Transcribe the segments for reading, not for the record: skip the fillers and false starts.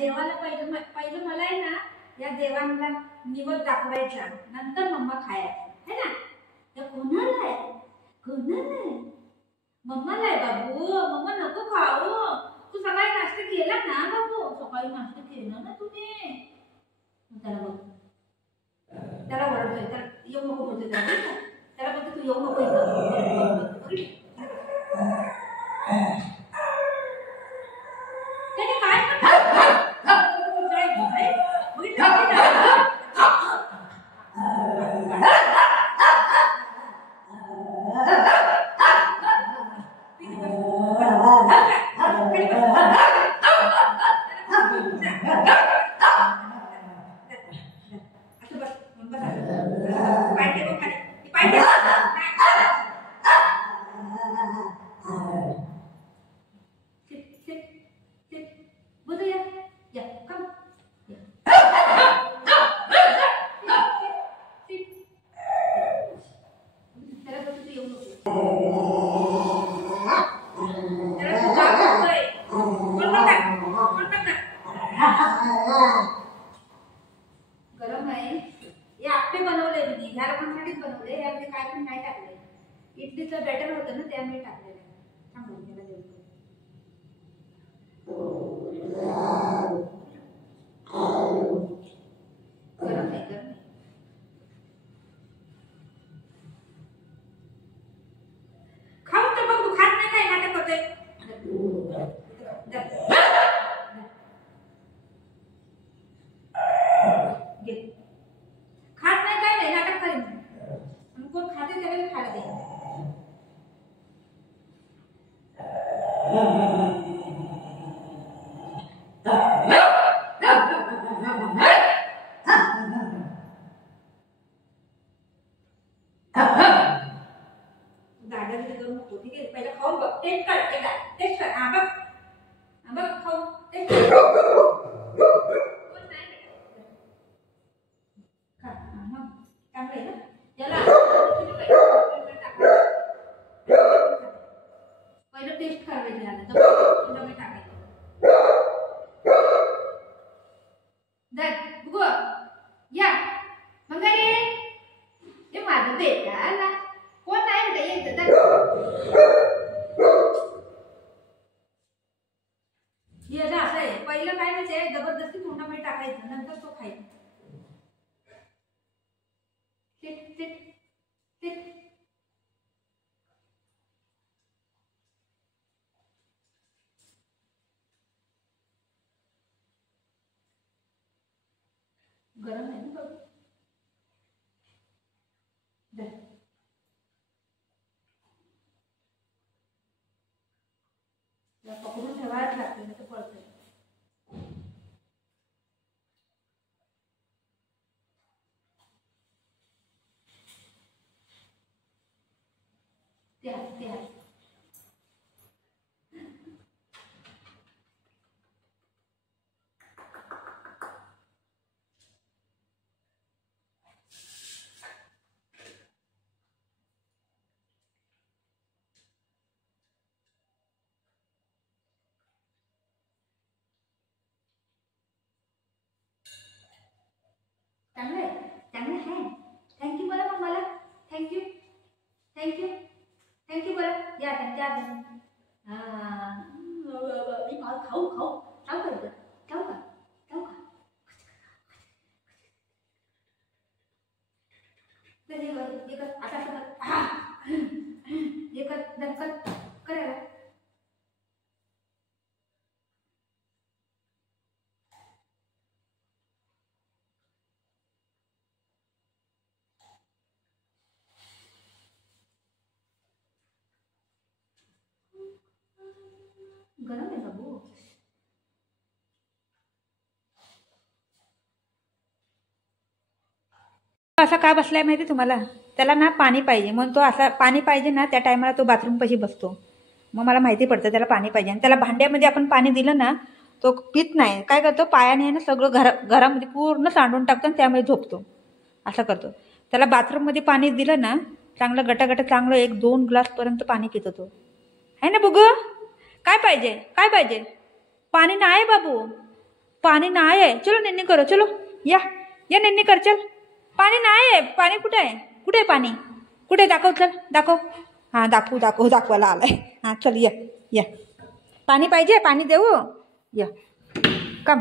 देवाला पहिलं पहिलं मला आहे ना या देवांना निवद दाखवायचा, नंतर मम्मा खायचा है ना. त्या कोणाला आहे कोणाला आहे? मम्माला आहे बाबू. मम्मा नको खाऊ. तू सकाळी नाश्ता केला ना बाबू. सकाळी नाश्ता केला ना तुम्ही. त्याला बघ, त्याला ओरडतोय. त्याला येऊ नको बोलतोय. त्याला बोलतो तू येऊ नको इथं. गरम आहे. हे आपले बनवले मी. ह्या लोकांसाठीच बनवले. ह्यामध्ये काय पण नाही टाकले. इडलीचं बॅटर होतं ना त्यामुळे टाकलेलं आहे. थांबून त्याला देऊ. गरम आहे गरम. खाऊन तर बघ. तू खात नाही काय नाटक होतंय. खात नाही काय नाही नाटक करेन. कोण खाते त्याला खायला दे. दादागिरी करू नको. ठीक आहे पहिला खाऊन बघ. टेस्ट कर. एकदा टेस्ट कर. हा बघ खाऊ टेस्ट कर. पहिलं टेस्ट करायचं झालं तर मी टाकायचं. या मग हे माझं बेटा आला. कोण नाही बेटा येत. हे असं आहे. पहिलं काय म्हणजे जबरदस्ती तोंडामध्ये टाकायचं, नंतर तो खायचा. गरम आहे ना बाबू. पकडून ठेवायला लागते ना तर पळतंय. ते आहे. चांगलं आहे. चांगलं आहे. थँक्यू बोला मग मला. थँक्यू थँक्यू थँक्यू बोला. या त्या खाऊ खाऊ खाऊ कर खाऊ का खाऊ का. आता हे कर करायला. गरम आहे बाबू. असा का बसलाय माहिती तुम्हाला. त्याला ना पाणी पाहिजे म्हणून तो असा पाणी पाहिजे ना त्या टायमाला तो बाथरूम पाशी बसतो. मग मला माहिती पडतं त्याला पाणी पाहिजे. आणि त्याला भांड्यामध्ये आपण पाणी दिलं ना तो पित नाही. काय करतो पायाने आहे ना सगळं घरामध्ये पूर्ण सांडून टाकतो आणि त्यामुळे झोपतो. असं करतो. त्याला बाथरूममध्ये पाणी दिलं ना चांगलं गटागट चांगलं 1-2 ग्लासपर्यंत पाणी पितो तो. आहे ना बघू. काय पाहिजे काय पाहिजे. पाणी नाही बाबू. पानी नाही आहे. चलो निन्नी करो, चलो या या निन्नी कर, चल. पाणी नाही आहे. पाणी कुठे आहे? कुठे आहे पाणी? कुठे? दाखव, चल दाखव. हां दाखवायला आलाय. हां चल या या. पाणी पाहिजे? पाणी देऊ? या कम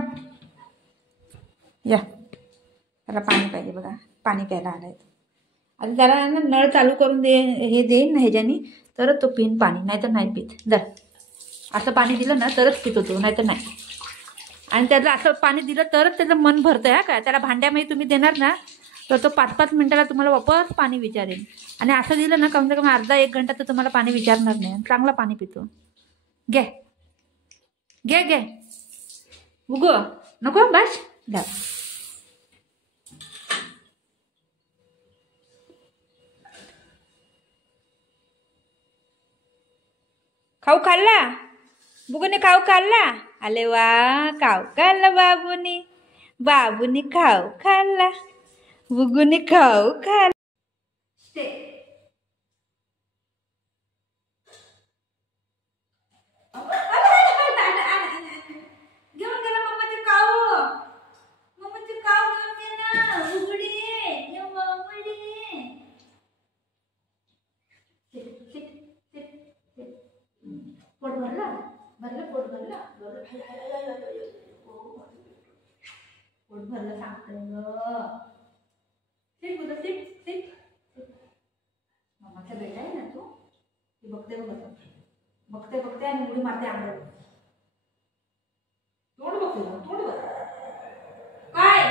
या. त्याला पाणी पाहिजे बघा, पाणी प्यायला आलाय. आता त्याला ना नळ चालू करून हे देईन ना ह्याच्यानी, तरच तो पिन पाणी, नाही तर नाही पित. जर असं पाणी दिलं ना तरच पितो तो, नाही तर नाही. आणि त्याला असं पाणी दिलं तरच त्याचं मन भरतं आहे का. त्याला भांड्यामध्ये तुम्ही देणार ना तर तो 5-5 मिनिटाला तुम्हाला वापस पाणी विचारेल. आणि असं दिलं ना कम से कम अर्धा 1 घंटा तर तुम्हाला पाणी विचारणार नाही. चांगलं पाणी पितो. घे घे घे. उगो नको बस. घ्या. खाऊ खाल्ला? बुगूने खाऊ खाल्ला? अरे वा, खाऊ खाल्ला बाबूनी. बाबूनी खाऊ खाल्ला, बुगूने खाऊ खाल्ला. घेऊन गेला मम्माचे काऊ. मम्माचे काऊ घेऊन गेला. उघडी ये मम्मडी. पोट भरला? भरलं पोट भरलं? पोट भरलं सांगते ग. सिट बोल, सिट सिट. मम्माचा बेटा आहे ना तू. ती बघते बघते बघते आणि उडी मारते अंगावर. तोंड बघते ना, तोंड बघ. काय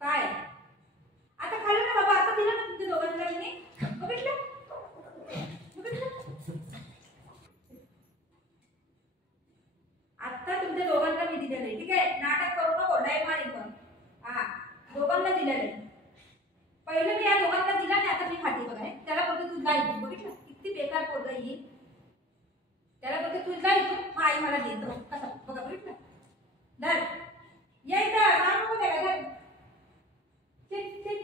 काय आता खाल्लं ना बाबा. आता दिलं ना तुमच्या दोघांना मी. बघितलं बघितलं. आता तुमच्या दोघांना मी दिलेलं आहे. ठीक आहे, नाटक करू नको. नाही मारी पण. हा दोघांना दिलेलं आहे. पहिलं मी या दोघांना दिला आणि आता मी खाते बघा. त्याला बोलते तू जाईल. बघितलं किती बेकार पोरगा येईल. त्याला बोलते तू जाईल, मग आई मला देतो. कसा बघा, बघितलं. धर यायचं काम नको त्याला. धर चिट चिट.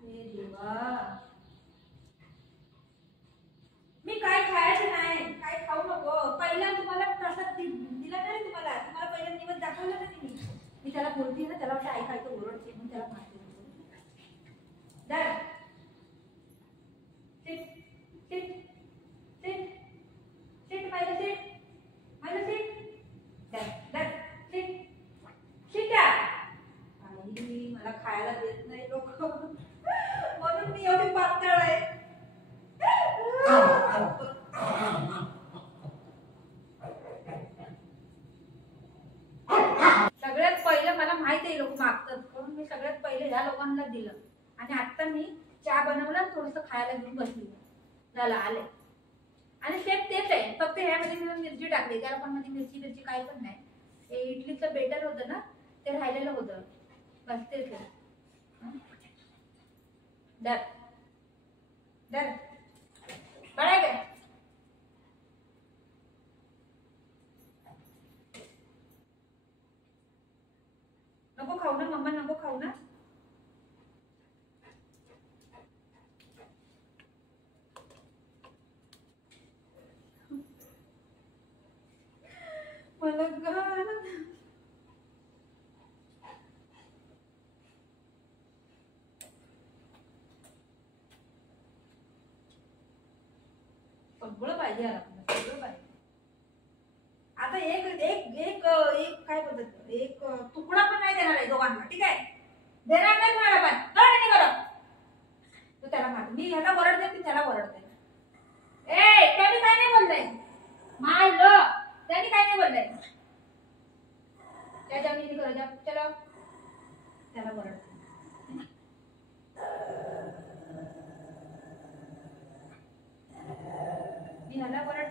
हे देवा, मी काय खायचं नाही, काय खाऊ नको. पहिला तुम्हाला प्रसाद दिला नाही तुम्हाला. तुम्हाला पहिला दिवस दाखवला नाही मी त्याला बोलते ना, त्याला आई काय तो ओरडते म्हणून त्याला मारते. धर चिट चिट चिट चिट. माझं चिट, माझं चिट. धर धर चिट चिट्या. आई मला खायला देत नाही लोक, म्हणून मी एवढी पातळ आहे. सगळ्यात पहिलं मला माहिती आहे लोक मागतात म्हणून मी सगळ्यात पहिले ह्या लोकांना दिलं. आणि आता मी चहा बनवला, थोडंसं खायला घेऊन बसली. झालं आले. आणि सेम तेच आहे, फक्त ह्यामध्ये मी मिरची टाकली. त्या लोकांमध्ये मिरची काही पण नाही. हे इडलीचं बेटर होतं ना, ते राहिलेलं होतं. बस तेच आहे. डर डर बळा काय. नको खाऊ ना मम्मा, नको खाऊ ना. मला सगळं पाहिजे. सगळं पाहिजे. आता एक एक एक एक काय बोलतात, एक तुकडा पण नाही देणार आहे दोघांना. ठीक आहे, देणार नाही कोणाला पण. नाही करत तो त्याला मारतो. मी ह्याला वरडते, ती त्याला वरडते. ए त्याने काय नाही बोललंय. मारलं त्याने काय नाही बोललंय. त्याच्या मी करत चलो त्याला वरडते. मी ह्याला वरड